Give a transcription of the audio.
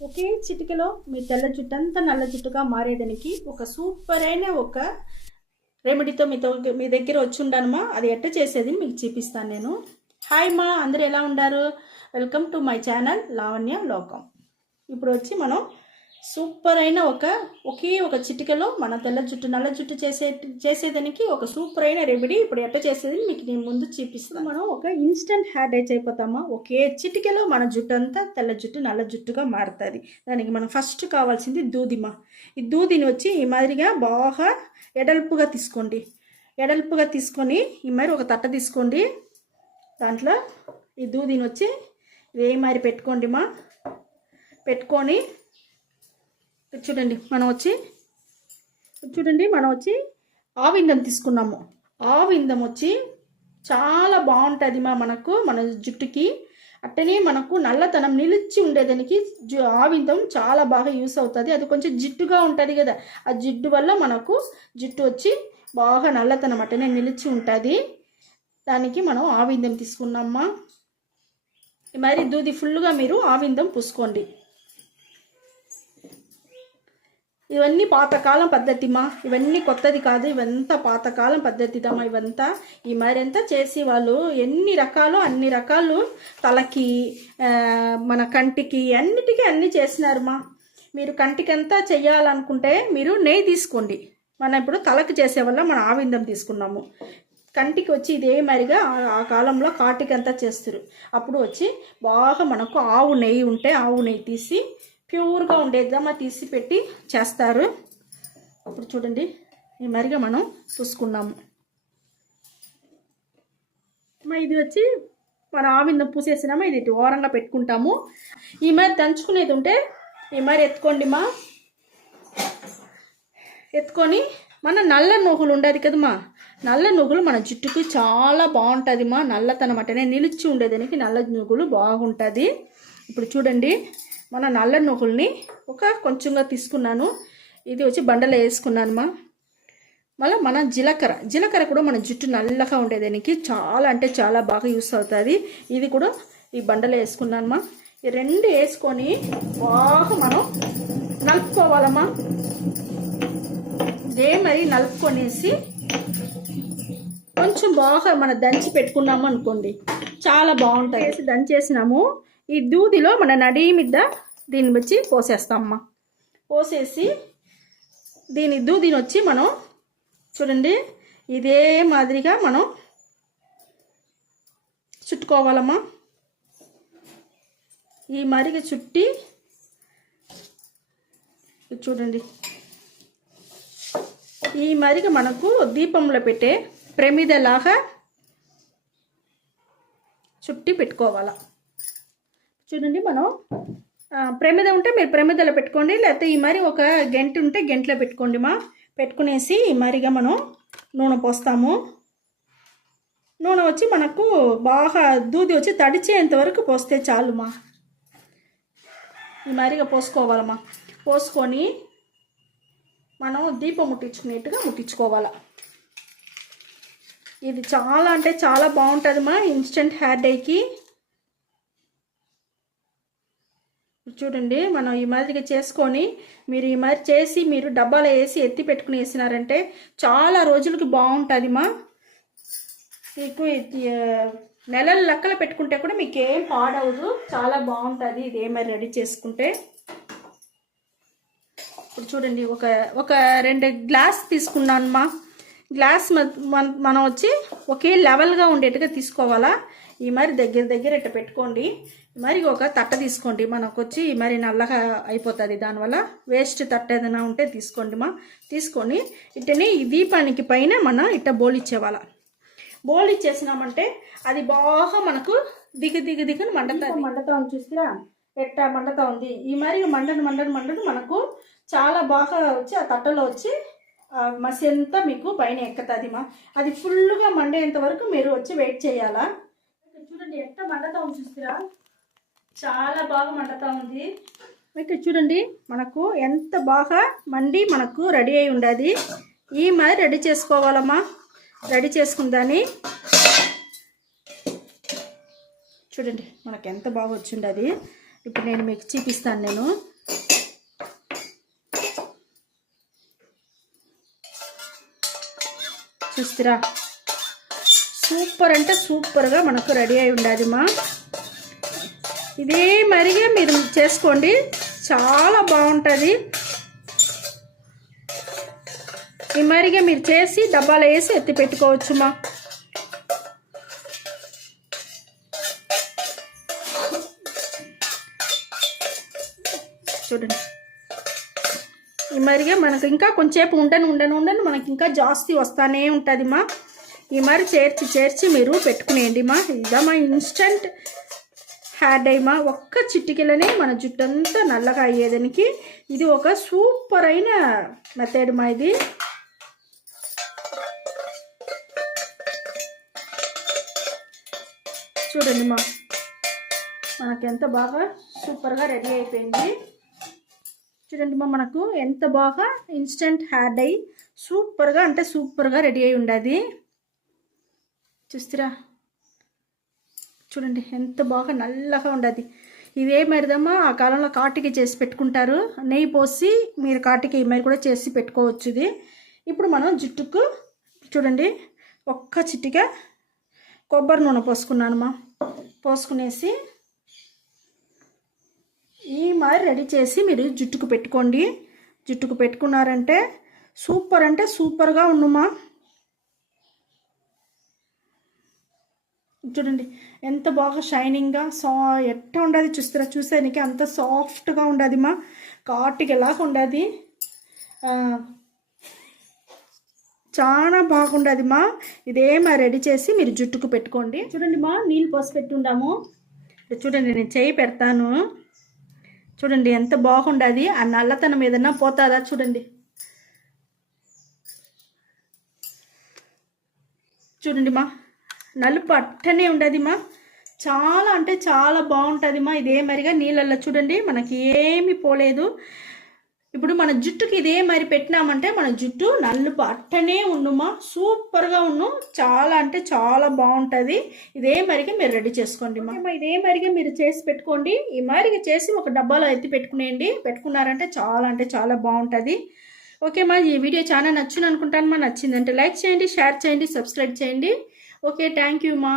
ఒకే చిటికలో మీ తెల్ల జుట్టు అంతా నల్ల జుట్టుగా మారేదానికి ఒక సూపర్ అయిన ఒక రెమెడీతో మీతో మీ దగ్గర వచ్చి ఉండానమ్మా అది ఎట్ట చేసేది మీకు చూపిస్తాను నేను. హాయ్ మా అందరు ఎలా ఉండారు welcome to my channel Lavanya Lokam. ఇప్పుడు వచ్చి మనం సూపర్ అయిన ఒక ఒకే ఒక చిటికలో మన తెల్ల జుట్టు నల్ల జుట్టు చేసే చేసేదానికి ఒక సూపర్ అయిన రెమెడీ ఇప్పుడు ఎట్ట చేసేది మీకు నేను ముందు చూపిస్తాను మనం ఒక ఇన్స్టెంట్ హెయిర్ డైస్ అయిపోతామా? ఒకే చిటికలో మన జుట్టు అంతా తెల్ల జుట్టు నల్ల జుట్టుగా మారుతుంది. దానికి మనం ఫస్ట్ కావాల్సింది దూదిమ. ఈ దూదిని వచ్చి ఈ మాదిరిగా బాగా ఎడల్పుగా తీసుకోండి. ఎడల్పుగా తీసుకొని ఈ మరి ఒక తట్ట తీసుకోండి. దాంట్లో ఈ దూదిని వచ్చి ఇదే మరి పెట్టుకోండి మా పెట్టుకొని చూడండి మనం వచ్చి చూడండి మనం వచ్చి ఆవిందం తీసుకున్నాము. ఆవిందం వచ్చి చాలా బాగుంటుంది మా మనకు మన జుట్టుకి. అట్టనే మనకు నల్లతనం నిలిచి ఉండేదానికి జు ఆవిందం చాలా బాగా యూస్ అవుతుంది. అది కొంచెం జిడ్డుగా ఉంటుంది కదా ఆ జిడ్డు వల్ల మనకు జుట్టు వచ్చి బాగా నల్లతనం అట్టనే నిలిచి ఉంటుంది. దానికి మనం ఆవిందం తీసుకున్నామ్మా మరి దూది ఫుల్గా మీరు ఆవిందం పూసుకోండి. ఇవన్నీ పాతకాలం పద్ధతిమా? ఇవన్నీ కొత్తది కాదు ఇవంతా పాతకాలం పద్ధతిదమ్మా ఇవంతా. ఈ మరింతా చేసి వాళ్ళు ఎన్ని రకాలు అన్ని రకాలు తలకి మన కంటికి అన్నిటికీ అన్నీ చేసినారుమా. మీరు కంటికంతా చేయాలనుకుంటే మీరు నెయ్యి తీసుకోండి. మనం ఇప్పుడు తలకు చేసే వల్ల మనం ఆవిందం తీసుకున్నాము. కంటికి వచ్చి ఇదే మరిగా ఆ- ఆ కాలంలో కాటికంతా చేస్తారు అప్పుడు వచ్చి బాగా మనకు ఆవు నెయ్యి ఉంటే ఆవు నెయ్యి తీసి ప్యూర్గా ఉండేద్దామా తీసి పెట్టి చేస్తారు. ఇప్పుడు చూడండి ఈ మరిగా మనం పూసుకున్నాము ఇది వచ్చి మన ఆవిందం పూసేసినామా? ఇది ఇటు ఓరంగా పెట్టుకుంటాము. ఈ మరి దంచుకునేది ఉంటే ఈ మరి ఎత్తుకోండి మా. ఎత్తుకొని మన నల్ల నువ్వులు ఉండేది కదమ్మా. నల్ల నువ్వులు మన జుట్టుకు చాలా బాగుంటుంది మా. నల్లతనం అంటేనే నిలిచి ఉండేదానికి నల్ల నువ్వులు బాగుంటుంది. ఇప్పుడు చూడండి మన నల్ల నువ్వుల్ని ఒక కొంచెంగా తీసుకున్నాను. ఇది వచ్చి బండలో వేసుకున్నాను మా. మళ్ళీ మన జీలకర్ర. జీలకర్ర కూడా మన జుట్టు నల్లగా ఉండేదానికి చాలా అంటే చాలా బాగా యూస్ అవుతుంది. ఇది కూడా ఈ బండలో వేసుకున్నానమ్మా ఈ రెండు వేసుకొని బాగా మనం నలుపుకోవాలమ్మా. ఇదే మరి నలుపుకొనేసి కొంచెం బాగా మన దంచి పెట్టుకున్నాము అనుకోండి. చాలా బాగుంటుంది దంచేసినాము. ఈ దూదిలో మన నడి మీద దీన్ని వచ్చి పోసేస్తామమ్మా. పోసేసి దీని దూదిని వచ్చి మనం చూడండి ఇదే మాదిరిగా మనం చుట్టుకోవాలమ్మా. ఈ మరిగ చుట్టి చూడండి. ఈ మరిగ మనకు దీపంలో పెట్టే ప్రమిదలాగా చుట్టి పెట్టుకోవాలా. చూడండి మనం ప్రమిద ఉంటే మీరు ప్రమిదలో పెట్టుకోండి లేకపోతే ఈ మరి ఒక గంట ఉంటే గంటలో పెట్టుకోండి మా. పెట్టుకునేసి ఈ మరిగా మనం నూనె పోస్తాము. నూనె వచ్చి మనకు బాగా దూది వచ్చి తడిచేంత వరకు పోస్తే చాలుమా ఈ మరిగా పోసుకోవాలమ్మా పోసుకొని మనం దీపం ముట్టించుకునేట్టుగా ముట్టించుకోవాలా. ఇది చాలా అంటే చాలా బాగుంటుందిమా ఇన్స్టెంట్ హెయిర్ డైకి చూడండి మనం ఈ మాదిరిగా చేసుకొని మీరు ఈ మాదిరి చేసి మీరు డబ్బాలో వేసి ఎత్తి పెట్టుకుని వేసినారంటే చాలా రోజులకి బాగుంటుంది మా మీకు నెలల లెక్కలు పెట్టుకుంటే కూడా మీకు ఏం పాడవదు. చాలా బాగుంటుంది ఇది ఏమైనా రెడీ చేసుకుంటే. ఇప్పుడు చూడండి ఒక ఒక రెండు గ్లాస్ తీసుకున్నాను మా గ్లాస్ మనం వచ్చి ఒకే లెవెల్గా ఉండేట్టుగా తీసుకోవాలా? ఈ మరి దగ్గర దగ్గర ఇట్ట పెట్టుకోండి. మరి ఒక తట్ట తీసుకోండి. మనకు వచ్చి మరి నల్లగా అయిపోతుంది. దానివల్ల వేస్ట్ తట్ట ఏదైనా ఉంటే తీసుకోండి మా. తీసుకొని ఇట్టని ఈ దీపానికి పైన మనం ఇట్ట బోలిచ్చేవాళ్ళ బోల్ ఇచ్చేసినామంటే అది బాగా మనకు దిగు దిగు దిగుని మండుతుంది. మండతా ఉంది చూసిరా? ఎట్ట మండతా ఉంది ఈ మరి మండను మండను మండను మనకు చాలా బాగా వచ్చి ఆ తట్టలో వచ్చి మసి అంతా మీకు పైన ఎక్కుతుంది మా. అది ఫుల్గా మండేంత వరకు మీరు వచ్చి వెయిట్ చేయాలా? చూడండి ఎంత మండతా ఉంది చూస్తారా చాలా బాగా మండతా ఉంది. అయితే చూడండి మనకు ఎంత బాగా మండి మనకు రెడీ అయి ఉండదు. ఈ మరి రెడీ చేసుకోవాలమ్మా. రెడీ చేసుకుందాని చూడండి మనకు ఎంత బాగా వచ్చిండది. ఇప్పుడు నేను మీకు చూపిస్తాను నేను. చూస్తురా సూపర్ అంటే సూపర్గా మనకు రెడీ అయి ఉండాలి మా. ఇదే మరిగే మీరు చేసుకోండి. చాలా బాగుంటుంది. ఈ మరిగే మీరు చేసి డబ్బాలో వేసి ఎత్తి పెట్టుకోవచ్చు మా. చూడండి. ఈ మరిగే మనకు ఇంకా కొంచెంసేపు ఉండను ఉండను ఉండను మనకి ఇంకా జాస్తి వస్తానే ఉంటుంది మా. ఈ మరి చేర్చి చేర్చి మీరు పెట్టుకునేయండి మా. ఇదమ్మా ఇన్స్టంట్ హ్యాడ్ అయ్యమా ఒక్క చిటికెలనే మన జుట్టు అంతా నల్లగా అయ్యేదానికి ఇది ఒక సూపర్ అయిన మెథడ్ మా ఇది. చూడండి మా. మనకి ఎంత బాగా సూపర్గా రెడీ అయిపోయింది. చూడండి మా మనకు ఎంత బాగా ఇన్స్టెంట్ హ్యాడ్ అయ్యి సూపర్గా అంటే సూపర్గా రెడీ అయి ఉండదు. చూస్తురా. చూడండి ఎంత బాగా నల్లగా ఉండదు. ఇదే మరిదమ్మా ఆ కాలంలో కాటికి చేసి పెట్టుకుంటారు. నెయ్యి పోసి మీరు కాటికి మరి కూడా చేసి పెట్టుకోవచ్చు ఇది. ఇప్పుడు మనం జుట్టుకు చూడండి ఒక్క చిటిగా కొబ్బరి నూనె పోసుకున్నానమ్మా. పోసుకునేసి ఈ మాదిరి రెడీ చేసి మీరు జుట్టుకు పెట్టుకోండి. జుట్టుకు పెట్టుకున్నారంటే సూపర్ అంటే సూపర్గా ఉండుమా. చూడండి ఎంత బాగా షైనింగ్గా సా ఎట్ట ఉండదు చూస్తారా? చూసేనికి అంత సాఫ్ట్గా ఉండదు మా. కాటికి ఎలాగ ఉండదు? చాలా బాగుండదు మా. ఇదే మా రెడీ చేసి మీరు జుట్టుకు పెట్టుకోండి. చూడండి మా నీళ్ళు పోసి పెట్టుండాము. చూడండి నేను చేయి పెడతాను. చూడండి ఎంత బాగుండదు. ఆ నల్లతనం ఏదన్నా పోతుందా చూడండి. చూడండి మా నలుపు అట్టనే ఉండదు మా చాలా అంటే చాలా బాగుంటుంది మా ఇదే మరిగా నీళ్ళల్లో చూడండి మనకి ఏమి పోలేదు. ఇప్పుడు మన జుట్టుకి ఇదే మరి పెట్టినామంటే మన జుట్టు నలుపు అట్టనే ఉండుమా. సూపర్గా ఉండు. చాలా అంటే చాలా బాగుంటుంది. ఇదే మరిగా మీరు రెడీ చేసుకోండి మా ఇదే మరిగా మీరు చేసి పెట్టుకోండి. ఈ మరిగి చేసి ఒక డబ్బాలో ఎత్తి పెట్టుకునేయండి. పెట్టుకున్నారంటే చాలా అంటే చాలా బాగుంటుంది. ఓకే మా ఈ వీడియో చాలా నచ్చింది అనుకుంటాను మా నచ్చిందంటే లైక్ చేయండి షేర్ చేయండి సబ్స్క్రైబ్ చేయండి. ఓకే థ్యాంక్ యూ మా